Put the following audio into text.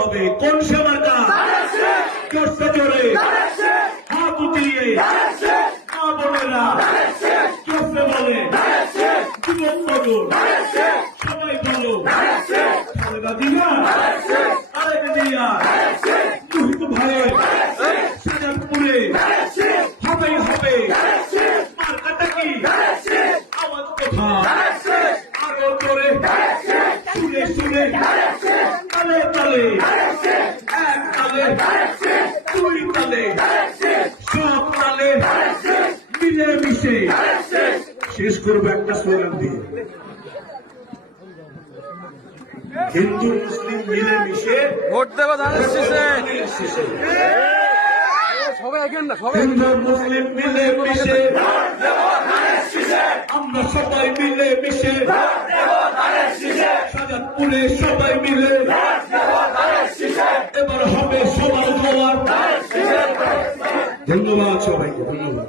হবে কোন সেমাটা জোরসে জোরে হাত উঠিয়ে মা বোনেরা জোরসে বলে যুবক বলুন সবাই বলো খালেদা জিয়া আরেক জিয়া মুহিত ভাইয়ের শাহজাদপুরে হবেই হবে মার্কাটা কি আওয়াজ কোথা আরো জোরে শুনে শুনে তালে তালে এক তালে দুই তালে সব তালে মিলে মিশে শেষ করবো একটা স্লোগান দিয়ে হিন্দু মুসলিম মিলে মিশে ভোট দেবো ধানের শীষে। হিন্দু মুসলিম মিলে মিশে আমরা সবাই মিলে মিশে শাহজাদপুরে সবাই মিলে এবার হবে সবার হওয়ার। ধন্যবাদ সবাইকে, ধন্যবাদ।